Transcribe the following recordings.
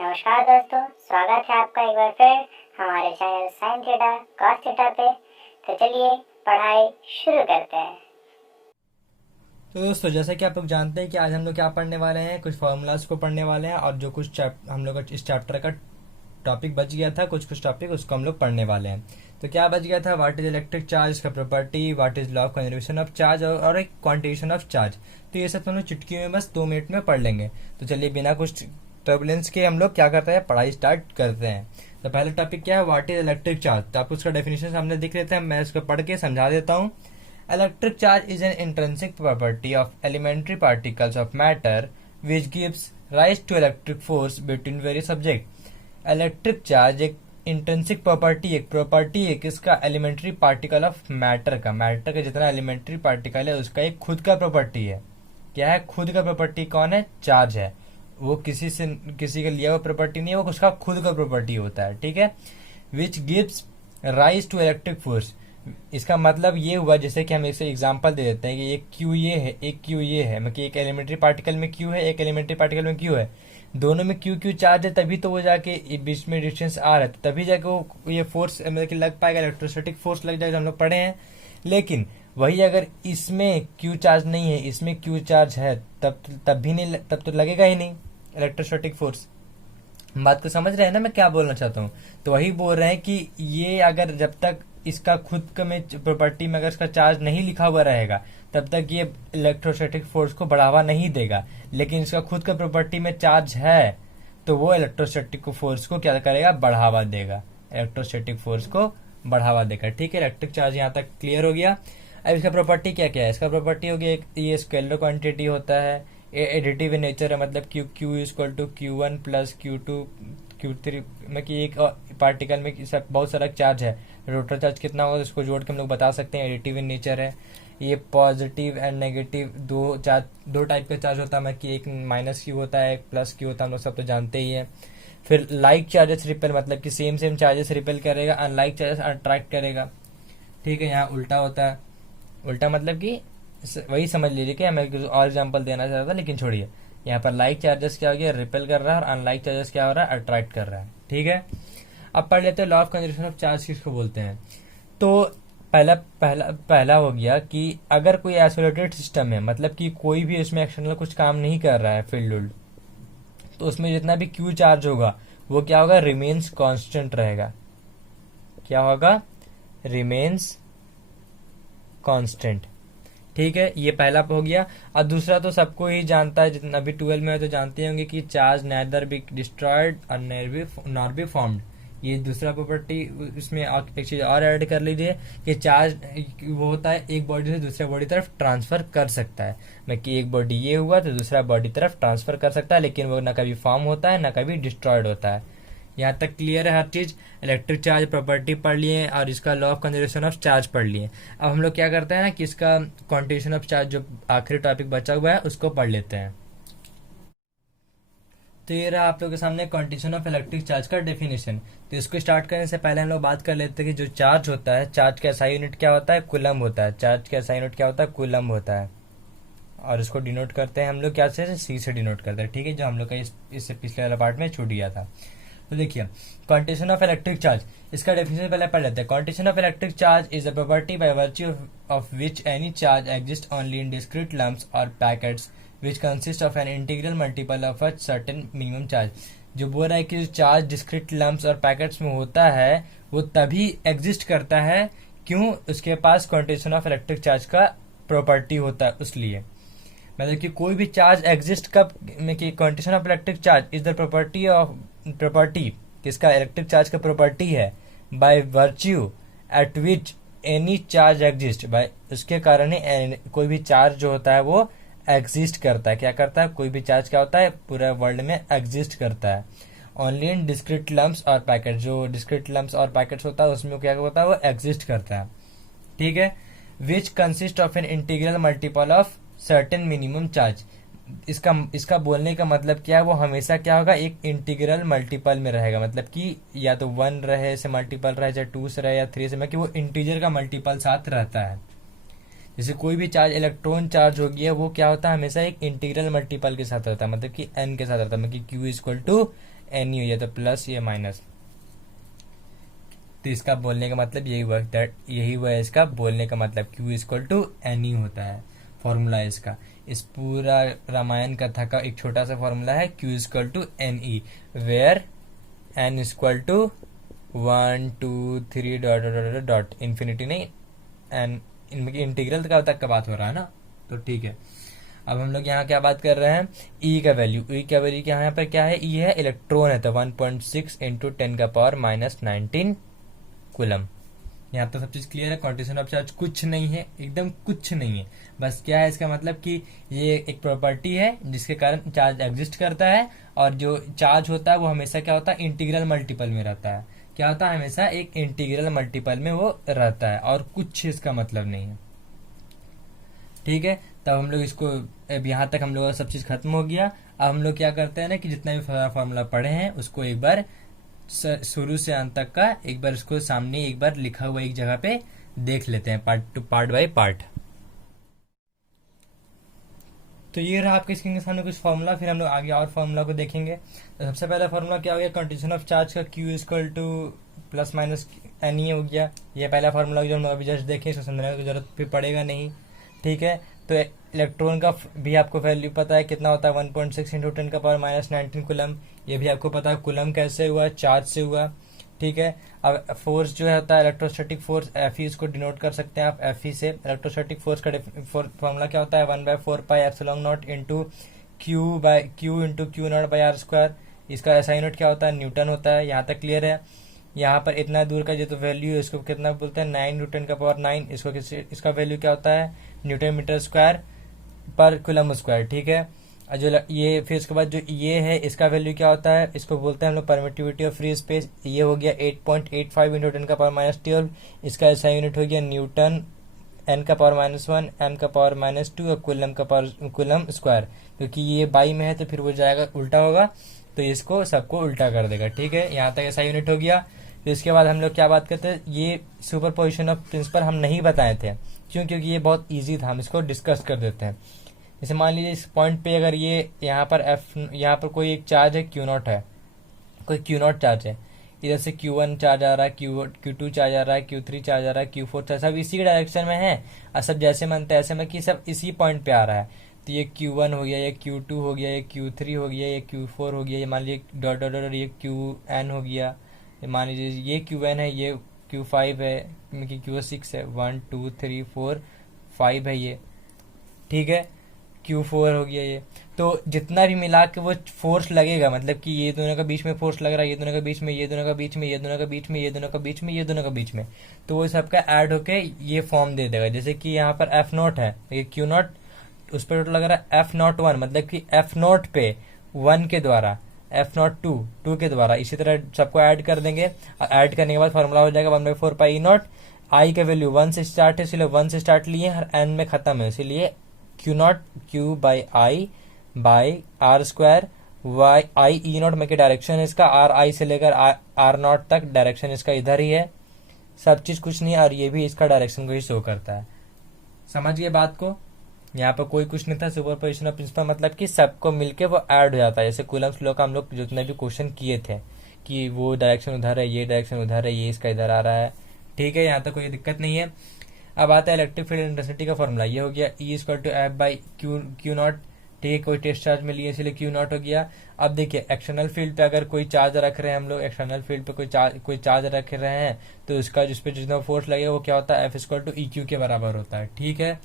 नमस्कार दोस्तों, स्वागत है आपका एक बार फिर हमारे channel sine theta cos theta पे। तो चलिए पढ़ाई शुरू करते हैं। तो दोस्तों, जैसा कि आप लोग जानते हैं कि आज हम लोग क्या पढ़ने वाले हैं, कुछ फॉर्मूलाज को पढ़ने वाले हैं और जो कुछ हम लोग का इस चैप्टर का टॉपिक बच गया था, कुछ टॉपिक उसको हम लोग पढ़ने वाले हैं। तो क्या बच गया था? व्हाट इज इलेक्ट्रिक चार्ज का property, what is law of conservation of charge और एक क्वांटिटेशन ऑफ चार्ज। तो ये सब तो हम लोग चुटकी में बस 2 मिनट में पढ़ लेंगे। तो चलिए बिना कुछ टर्बुलेंस के हम लोग क्या करते हैं, पढ़ाई स्टार्ट करते हैं। तो पहला टॉपिक क्या है? What is electric charge. तो आपको उसका डेफिनेशन सामने दिख लेते हैं, मैं इसको पढ़ के समझा देता हूँ। Electric charge is an intrinsic property of elementary particles of matter which gives rise to electric force between various objects. Electric charge एक इंट्रिंसिक प्रॉपर्टी, एक प्रॉपर्टी है किसका? एलिमेंट्री पार्टिकल ऑफ मैटर का। मैटर का जितना एलिमेंट्री पार्टिकल है उसका एक खुद का प्रॉपर्टी है। क्या है खुद का प्रॉपर्टी? कौन है? चार्ज है। वो किसी का लिया हुआ प्रॉपर्टी नहीं है, वो उसका खुद का प्रॉपर्टी होता है। ठीक है। Which gives rise to electric force. इसका मतलब ये हुआ, जैसे कि हम इसे एग्जांपल दे देते हैं कि एक क्यू ये है, एक क्यू ये है, मतलब एक एलिमेंट्री पार्टिकल में क्यू है, एक एलिमेंट्री पार्टिकल में क्यू है। दोनों में क्यू क्यू चार्ज है, तभी तो वो जाके बीच में डिस्टेंस आर है, तभी जाके वो ये फोर्स मतलब कि लग पाएगा, इलेक्ट्रोस्टैटिक फोर्स लग जाएगा, हम लोग पढ़े हैं। लेकिन वही अगर इसमें क्यू चार्ज नहीं है, इसमें क्यू चार्ज है, तब भी नहीं, तब तो लगेगा ही नहीं इलेक्ट्रोस्टैटिक फोर्स। बात को समझ रहे हैं ना मैं क्या बोलना चाहता हूँ? तो वही बोल रहे हैं कि ये अगर जब तक इसका खुद का में प्रॉपर्टी में अगर इसका चार्ज नहीं लिखा हुआ रहेगा तब तक ये इलेक्ट्रोस्टैटिक फोर्स को बढ़ावा नहीं देगा। लेकिन इसका खुद का प्रॉपर्टी में चार्ज है तो वो इलेक्ट्रोस्टैटिक फोर्स को क्या करेगा? बढ़ावा देगा। इलेक्ट्रोस्टैटिक फोर्स को बढ़ावा देगा। ठीक है, इलेक्ट्रिक चार्ज यहाँ तक क्लियर हो गया। अब इसका प्रॉपर्टी क्या क्या है? इसका प्रॉपर्टी हो गया, एक ये स्केलर क्वांटिटी होता है, एडिटिव इन नेचर है, मतलब Q Q equal to Q1 plus Q2 Q3 में कि एक पार्टिकल में बहुत सारा चार्ज है। रोटर चार्ज कितना होगा इसको जोड़ के हम लोग बता सकते हैं, एडिटिव इन नेचर है। ये पॉजिटिव एंड नेगेटिव दो टाइप का चार्ज होता है, मतलब कि एक माइनस क्यू होता है, एक प्लस क्यू होता है, हम लोग सब तो जानते ही है। फिर लाइक चार्जेस रिपेल, मतलब कि सेम सेम चार्जेस रिपेल करेगा, अनलाइक चार्जेस अट्रैक्ट करेगा। ठीक है, यहाँ उल्टा होता है। उल्टा मतलब कि वही समझ लीजिए कि मैं कुछ और एग्जांपल देना चाहता था, लेकिन छोड़िए। यहाँ पर लाइक चार्जेस क्या हो गया? रिपेल कर रहा है, और अनलाइक चार्जेस क्या हो रहा है? अट्रैक्ट कर रहा है। ठीक है। अब पढ़ लेते हैं law of conservation of charge किसको बोलते हैं। तो पहला पहला पहला हो गया कि अगर कोई आइसोलेटेड सिस्टम है, मतलब कि कोई भी उसमें एक्सटर्नल कुछ काम नहीं कर रहा है, फील्ड उल्ड, तो उसमें जितना भी क्यू चार्ज होगा वो क्या होगा? रिमेन्स कांस्टेंट रहेगा। क्या होगा? Remains constant. ठीक है, ये पहला हो गया। और दूसरा तो सबको ही जानता है, जितना अभी 12 में है तो जानते होंगे कि चार्ज नेदर बी डिस्ट्रॉयड और नॉर बी फॉर्म्ड। ये दूसरा प्रॉपर्टी। इसमें एक चीज और ऐड कर लीजिए कि चार्ज वो होता है एक बॉडी से दूसरे बॉडी तरफ ट्रांसफर कर सकता है, मतलब कि एक बॉडी ये हुआ तो दूसरा बॉडी तरफ ट्रांसफर कर सकता है, लेकिन वो ना कभी फॉर्म होता है ना कभी डिस्ट्रॉयड होता है। यहाँ तक क्लियर है हर चीज। इलेक्ट्रिक चार्ज प्रॉपर्टी पढ़ लिए और इसका law of conservation of charge पढ़ लिए। अब हम लोग क्या करते हैं ना कि इसका क्वांटिटेशन ऑफ चार्ज जो आखिरी टॉपिक बचा हुआ है उसको पढ़ लेते हैं। तो ये रहा आप लोग के सामने क्वांटिटेशन ऑफ इलेक्ट्रिक चार्ज का डेफिनेशन। तो इसको स्टार्ट करने से पहले हम लोग बात कर लेते हैं कि जो चार्ज होता है, चार्ज का एसआई यूनिट क्या होता है? कूलम होता है। चार्ज का एसआई यूनिट क्या होता है? कूलम होता है। और इसको डिनोट करते हैं हम लोग क्या से? सी से डिनोट करते हैं। ठीक है, जो हम लोग का इससे पिछले वाला पार्ट में छूट गया था। तो देखिए, क्वांटिटेशन ऑफ इलेक्ट्रिक चार्ज, इसका डेफिनेशन पहले पढ़ लेते हैं। Quantitation of electric charge is a property by virtue of which any charge exist only in discrete lumps और packets which consist of an integral multiple of a certain minimum charge. जो बोल रहा है कि जो चार्ज डिस्क्रीट लम्प्स और packets में होता है वो तभी एग्जिस्ट करता है, क्यों? उसके पास क्वांटिटेशन ऑफ इलेक्ट्रिक चार्ज का प्रॉपर्टी होता है, उसलिए। मतलब कि कोई भी चार्ज एग्जिस्ट कब में कि quantization of electric charge is the property किसका? इलेक्ट्रिक चार्ज का प्रॉपर्टी है। By virtue at which any charge exist, by उसके कारण ही कोई भी चार्ज जो होता है वो एग्जिस्ट करता है। क्या करता है? कोई भी चार्ज क्या होता है? पूरे वर्ल्ड में एग्जिस्ट करता है। ओनली इन डिस्क्रीट लम्प्स और पैकेट, जो डिस्क्रीट लम्प्स और पैकेट्स होता है उसमें क्या होता है? वो एग्जिस्ट करता है। ठीक है। विच consist of an integral multiple of certain minimum charge. इसका बोलने का मतलब क्या है? वो हमेशा क्या होगा? एक इंटीग्रल मल्टीपल में रहेगा, मतलब कि या तो 1 रहे से मल्टीपल रहे, चाहे 2 से रहे या 3 से, मतलब कि वो इंटीजर का मल्टीपल साथ रहता है। जैसे कोई भी चार्ज, इलेक्ट्रॉन चार्ज हो गया, वो क्या होता है? हमेशा एक इंटीग्रल मल्टीपल के साथ रहता है, मतलब कि n के साथ रहता है, मतलब कि Q equal to n e हो जाए तो प्लस ये माइनस। तो इसका बोलने का मतलब यही हुआ है इसका बोलने का मतलब, Q equal to n e होता है, फॉर्मूला है इसका। इस पूरा रामायण कथा का एक छोटा सा फॉर्मूला है, Q equal to n e, where n equal to 1 2 3 dot dot dot dot infinity नहीं, एन इनमें इंटीग्रल तक का बात हो रहा है ना, तो ठीक है। अब हम लोग यहाँ क्या बात कर रहे हैं, ई का वैल्यू, यहाँ पर क्या है, ई है इलेक्ट्रॉन है, तो 1.6 इंटू 10 का पावर माइनस 19 कूलम। यहाँ तो सब चीज क्लियर है, क्वांटिटेशन ऑफ चार्ज कुछ नहीं है, एकदम कुछ नहीं है। बस क्या है इसका मतलब कि ये एक प्रॉपर्टी है जिसके कारण चार्ज एग्जिस्ट करता है, और जो चार्ज होता है वो हमेशा क्या होता है, इंटीग्रल मल्टीपल में रहता है। क्या होता है, हमेशा एक इंटीग्रल मल्टीपल में वो रहता है, और कुछ इसका मतलब नहीं है। ठीक है, तब हम लोग इसको, अब यहाँ तक हम लोग का सब चीज खत्म हो गया। अब हम लोग क्या करते हैं ना कि जितना भी फॉर्मूला पढ़े हैं उसको एक बार शुरू से अंत तक का एक बार उसको सामने एक बार लिखा हुआ एक जगह पे देख लेते हैं, पार्ट बाय पार्ट। तो ये रहा आपके स्क्रीन के सामने कुछ फॉर्मूला, फिर हम लोग आगे और फॉर्मूला को देखेंगे। तो सबसे पहला फॉर्मूला क्या हो गया, कंडीशन ऑफ चार्ज का Q equal to plus minus n e हो गया। ये पहला फॉर्मूला जो हम अभी जस्ट देखें, इसको समझने की जरूरत भी पड़ेगा नहीं। ठीक है, तो इलेक्ट्रॉन का भी आपको वैल्यू पता है कितना होता है, 1.6 इंटू 10 का पावर माइनस 19 कूलम। ये भी आपको पता है कूलम कैसे हुआ, चार्ज से हुआ। ठीक है, अब फोर्स जो है होता है इलेक्ट्रोस्टैटिक फोर्स, एफ ई इसको डिनोट कर सकते हैं आप एफ ई से। इलेक्ट्रोस्टैटिक फोर्स का फॉर्मूला क्या होता है, 1/4 pi epsilon naught into Q into Q naught by r square. इसका एसआई यूनिट क्या होता है, न्यूटन होता है। यहाँ तक क्लियर है। यहाँ पर इतना दूर का जो तो वैल्यू है इसको कितना बोलते हैं, 9 न्यूटन का पावर 9। इसका वैल्यू क्या होता है, न्यूटन मीटर स्क्वायर पर कूलम स्क्वायर। ठीक है, जो ये फिर उसके बाद जो ये है इसका वैल्यू क्या होता है, इसको बोलते हैं हम लोग परमिटिविटी ऑफ फ्री स्पेस। ये हो गया 8.85 इंटू 10 का पावर माइनस 12। इसका ऐसा यूनिट हो गया न्यूटन, एन का पावर -1, एम का पावर -2 और कूलम का पावर कूलम स्क्वायर। क्योंकि ये बाई में है तो फिर वो जाएगा उल्टा होगा, तो इसको सबको उल्टा कर देगा। ठीक है, यहाँ तक ऐसा यूनिट हो गया। फिर इसके बाद हम लोग क्या बात करते हैं, ये सुपर पोजिशन ऑफ प्रिंसिपल हम नहीं बताए थे, क्यों, क्योंकि ये बहुत ईजी था, हम इसको डिस्कस कर देते हैं। जैसे मान लीजिए इस पॉइंट पे अगर ये यहाँ पर यहाँ पर कोई एक चार्ज है Q0 है, कोई Q0 चार्ज है, इधर से Q1 चार्ज आ रहा है, Q2 चार्ज आ रहा है, Q3 चार्ज आ रहा है, Q4 चार्ज, सब इसी डायरेक्शन में है, और सब जैसे मनते ऐसे में कि सब इसी पॉइंट पे आ रहा है। तो ये Q1 हो गया, ये Q2 हो गया, ये Q3 हो गया, ये Q4 हो गया, ये मान लीजिए डॉट डॉट डॉट, ये Qn हो गया, ये मान लीजिए ये Qn है, ये Q5 है, Q6 है, 1 2 3 4 5 है ये। ठीक है, Q4 हो गया ये। तो जितना भी मिला के वो फोर्स लगेगा, मतलब कि ये दोनों का बीच में फोर्स लग रहा है, ये दोनों का बीच में, ये दोनों का बीच में, ये दोनों का बीच में, ये दोनों का बीच में, ये दोनों का बीच में, तो वो सबका ऐड होके ये फॉर्म दे देगा। जैसे कि यहाँ पर F0 है, ये Q0, उस पर टोटल लग रहा है F01, मतलब कि F0 पे 1 के द्वारा, F0 2 के द्वारा, इसी तरह सबको ऐड कर देंगे। और ऐड करने के बाद फॉर्मूला हो जाएगा 1/4 पाई E0। आई का वैल्यू 1 से स्टार्ट है, इसलिए 1 से स्टार्ट लिए और एन में खत्म है, इसीलिए Q0 Q by I by r square, वाई आई E0 में के डायरेक्शन है इसका, आर आई से लेकर R0 तक डायरेक्शन इसका इधर ही है, सब चीज कुछ नहीं है, और ये भी इसका डायरेक्शन को ही शो करता है। समझ गए बात को, यहाँ पर कोई कुछ नहीं था। सुपर पोजिशन ऑफ प्रिंसिपल मतलब कि सबको मिलके वो ऐड हो जाता है। जैसे कूलम्स लॉ का हम लोग जितने भी क्वेश्चन किए थे कि वो डायरेक्शन उधर है, ये डायरेक्शन उधर है, ये इसका इधर आ रहा है। ठीक है, यहाँ तक कोई दिक्कत नहीं है। अब आता है इलेक्ट्रिक फील्ड इंटेंसिटी का फॉर्मूला, ये हो गया E equal to F by Q naught. ठीक है, कोई टेस्ट चार्ज मिली है इसलिए Q0 हो गया। अब देखिए एक्सटर्नल फील्ड पे अगर कोई चार्ज रख रहे हैं हम लोग, एक्सटर्नल फील्ड पे कोई चार्ज रख रहे हैं, तो उसका जिस पे जितना फोर्स लगेगा वो क्या होता है, F इक्वल टू EQ के बराबर होता है। ठीक है,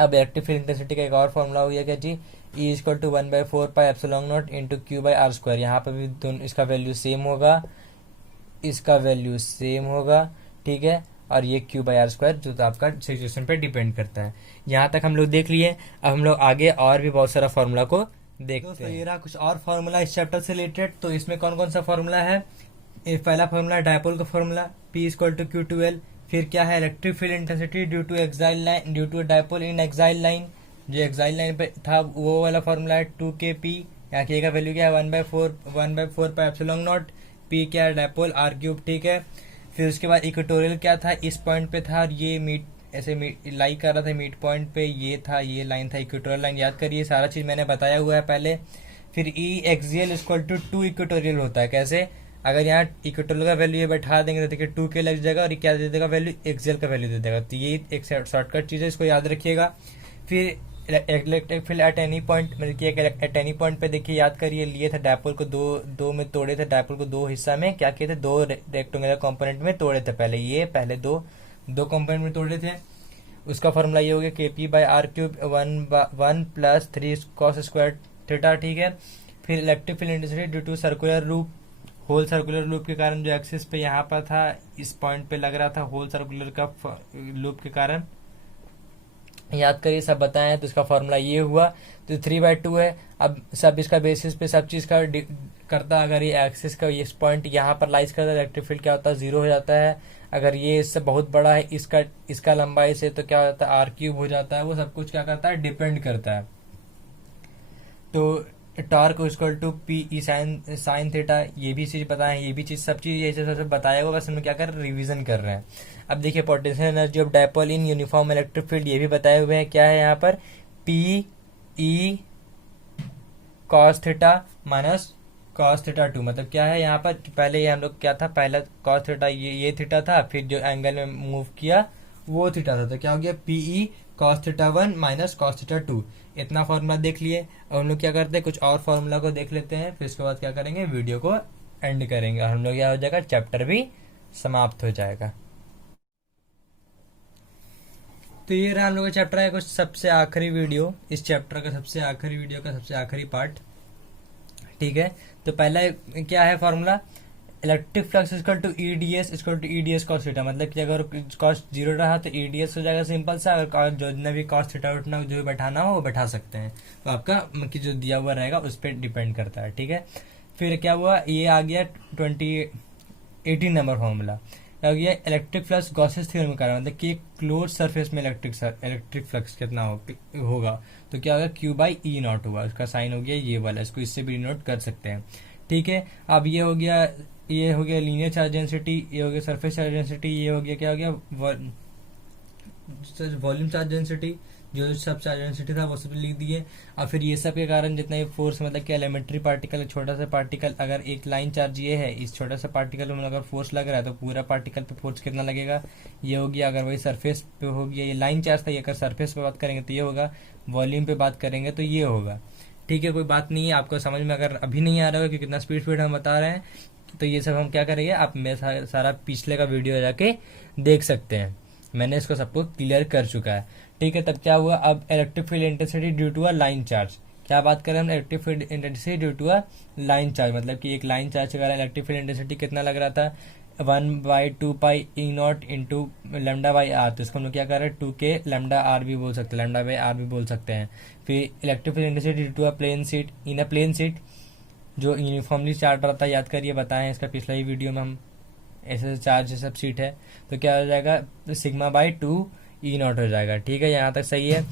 अब इलेक्ट्रिक फील्ड इंटेंसिटी का एक और फॉर्मूला हो गया क्या जी, E equal to 1/4 pi epsilon naught into Q by r square. यहाँ पर भी दोनों इसका वैल्यू सेम होगा, इसका वैल्यू सेम होगा। ठीक है, और ये क्यू बाई आर स्क्वायर जो तो आपका सिचुएशन पे डिपेंड करता है। यहाँ तक हम लोग देख लिए। अब हम लोग आगे और भी बहुत सारा फॉर्मूला को देखते हैं। ये रहा कुछ और फॉर्मूला इस चैप्टर से रिलेटेड। तो इसमें कौन कौन सा फॉर्मूला है, पहला फॉर्मूला डायपोल का formula P equal to Q2L। फिर क्या है, electric field intensity due to axial line, due to dipole in axial line. जो एक्साइल लाइन पे था वो वाला फॉर्मूला है 2kP। यहाँ के का वैल्यू क्या है 1/4 पाई एप्सिलॉन नॉट। P क्या है, डायपोल R3। ठीक है, फिर उसके बाद इक्वेटोरियल क्या था, इस पॉइंट पे था और ये ऐसे लाई कर रहा था मिड पॉइंट पे, ये था, ये लाइन था इक्वेटोरियल लाइन, याद करिए सारा चीज मैंने बताया हुआ है पहले। फिर ई एक्सियल इक्वल टू 2 इक्वेटोरियल होता है। कैसे? अगर यहाँ इक्वेटोरियल का वैल्यू ये बैठा देंगे तो देखिए 2 के लग जाएगा और ये क्या दे देगा वैल्यू, एक्सियल का वैल्यू दे देगा। तो ये एक शॉर्टकट चीज़ है, इसको याद रखिएगा। फिर electric field at any point, मतलब कि एट एनी पॉइंट पे देखिए, याद करिए, लिए थे डायपोल को दो में तोड़े थे, डायपोल को दो हिस्सा में क्या किए थे, दो रेक्टेंगुलर कंपोनेंट में तोड़े थे। पहले दो कंपोनेंट में तोड़े थे। उसका फॉर्मूला ये हो गया KP by r cube 1 plus 3 cos square theta, ठीक है। फिर electric field intensity due to circular loop, whole circular loop के कारण जो एक्सिस पे यहाँ पर था, इस पॉइंट पे लग रहा था होल सर्कुलर का लूप के कारण, याद करिए, सब बताएं। तो इसका फॉर्मूला ये हुआ। तो 3/2 है। अब सब इसका बेसिस पे सब चीज का करता, अगर ये एक्सिस का इस पॉइंट यहाँ पर लाइज करता है, इलेक्ट्रिक फील्ड क्या होता है, 0 हो जाता है। अगर ये इससे बहुत बड़ा है इसका लंबाई से, तो क्या हो जाता है, आर क्यूब हो जाता है। वो सब कुछ क्या करता है, डिपेंड करता है। तो torque equal to P sine theta, ये भी चीज बताएं, ये भी चीज सब चीज ये सब बताया हुआ, बस हम क्या कर रहे हैं, रिवीजन कर रहे हैं। अब देखिए potential energy of dipole in uniform electric field, ये भी बताए हुए हैं। क्या है यहाँ पर, P E cos theta minus cos theta 2, मतलब क्या है यहाँ पर, पहले ये हम लोग क्या था, पहला कॉस थीटा ये थीटा था, फिर जो एंगल में मूव किया वो थीटा था। तो क्या हो गया, PE cos theta 1 minus cos theta 2। इतना फॉर्मूला देख लिए। और हम लोग क्या करते हैं, कुछ और फॉर्मूला को देख लेते हैं, फिर उसके बाद क्या करेंगे, वीडियो को एंड करेंगे और हम लोग क्या हो जाएगा, चैप्टर भी समाप्त हो जाएगा। तो ये रहा हम लोग का चैप्टर है, कुछ सबसे आखिरी वीडियो, इस चैप्टर का सबसे आखिरी वीडियो का सबसे आखिरी पार्ट, ठीक है। तो पहला क्या है formula, electric flux equal to EDS cos theta, मतलब कि अगर कॉस 0 रहा तो ईडीएस हो जाएगा, सिंपल सा। अगर जो भी कॉस थीटा उठना जो भी बैठाना हो वो बैठा सकते हैं, तो आपका कि जो दिया हुआ रहेगा उस पर डिपेंड करता है, ठीक है। फिर क्या हुआ, ये आ गया 18 नंबर फॉर्मूला, क्या हो गया, इलेक्ट्रिक फ्लक्स गॉसेस थ्योरम के कारण, मतलब कि एक क्लोज सरफेस में इलेक्ट्रिक फ्लक्स कितना होगा, तो क्या होगा, Q बाई ई नॉट होगा। उसका साइन हो गया ये वाला, इसको इससे भी नोट कर सकते हैं, ठीक है। अब ये हो गया लीनियर चार्ज डेंसिटी, ये हो गया सरफेस चार्ज डेंसिटी, ये हो गया क्या हो गया, वॉल्यूम चार्ज डेंसिटी, जो सब चार्ज डेंसिटी था वो सब लिख दिए। और फिर ये सब के कारण जितना भी फोर्स, मतलब कि एलिमेंट्री पार्टिकल, छोटा सा पार्टिकल, अगर एक लाइन चार्ज ये है, इस छोटा सा पार्टिकल में अगर फोर्स लग रहा है तो पूरा पार्टिकल पे फोर्स कितना लगेगा, ये हो गया। अगर वही सरफेस पे हो गया, ये लाइन चार्ज था, ये अगर सरफेस पे बात करेंगे तो ये होगा, वॉल्यूम पे बात करेंगे तो ये होगा, ठीक है। कोई बात नहीं है, आपको समझ में अगर अभी नहीं आ रहा होगा कि कितना स्पीड हम बता रहे हैं, तो ये सब हम क्या करेंगे, आप मेरे सारा पिछले का वीडियो जाके देख सकते हैं, मैंने इसको सबको क्लियर कर चुका है, ठीक है। तब क्या हुआ, अब electric field intensity due to a line charge, क्या बात करें हम, electric field intensity due to a line charge, मतलब कि एक लाइन चार्ज के कारण इलेक्ट्रिक फील्ड इंटेंसिटी कितना लग रहा था, 1/2 pi e naught into lambda by r. तो इसको हम लोग क्या कर रहे हैं, 2k लेमडा आर भी बोल सकते हैं, लेमडा बाई आर भी बोल सकते हैं। फिर electric field intensity due to a plane sheet in a plane sheet, जो यूनिफॉर्मली चार्ज रहता है, याद करिए, बताएं इसका पिछला ही वीडियो में हम, ऐसे चार्ज सब सीट है, तो क्या हो जाएगा, सिग्मा बाई 2 ई नॉट हो जाएगा, ठीक है। यहाँ तक सही है।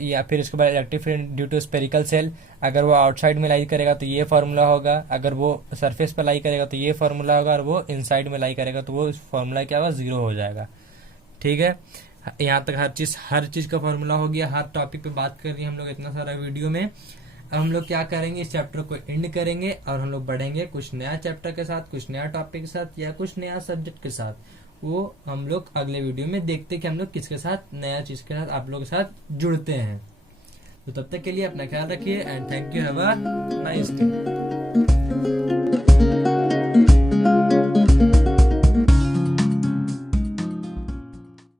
या फिर इसके बाद electric field due to spherical shell, अगर वो आउटसाइड में लाई करेगा तो ये फार्मूला होगा, अगर वो सरफेस पर लाई करेगा तो ये फार्मूला होगा, और वो इनसाइड में लाई करेगा तो वो फार्मूला क्या होगा, 0 हो जाएगा, ठीक है। यहाँ तक हर चीज का फार्मूला हो गया, हर टॉपिक पे बात कर रही है हम लोग इतना सारा वीडियो में। अब हम लोग क्या करेंगे, इस चैप्टर को एंड करेंगे और हम लोग बढ़ेंगे कुछ नया चैप्टर के साथ, कुछ नया टॉपिक के साथ, या कुछ नया सब्जेक्ट के साथ। वो हम लोग अगले वीडियो में देखते हैं कि हम लोग किसके साथ, नया चीज के साथ आप लोगों के साथ जुड़ते हैं। तो तब तक के लिए अपना ख्याल रखिए and thank you, have a nice day.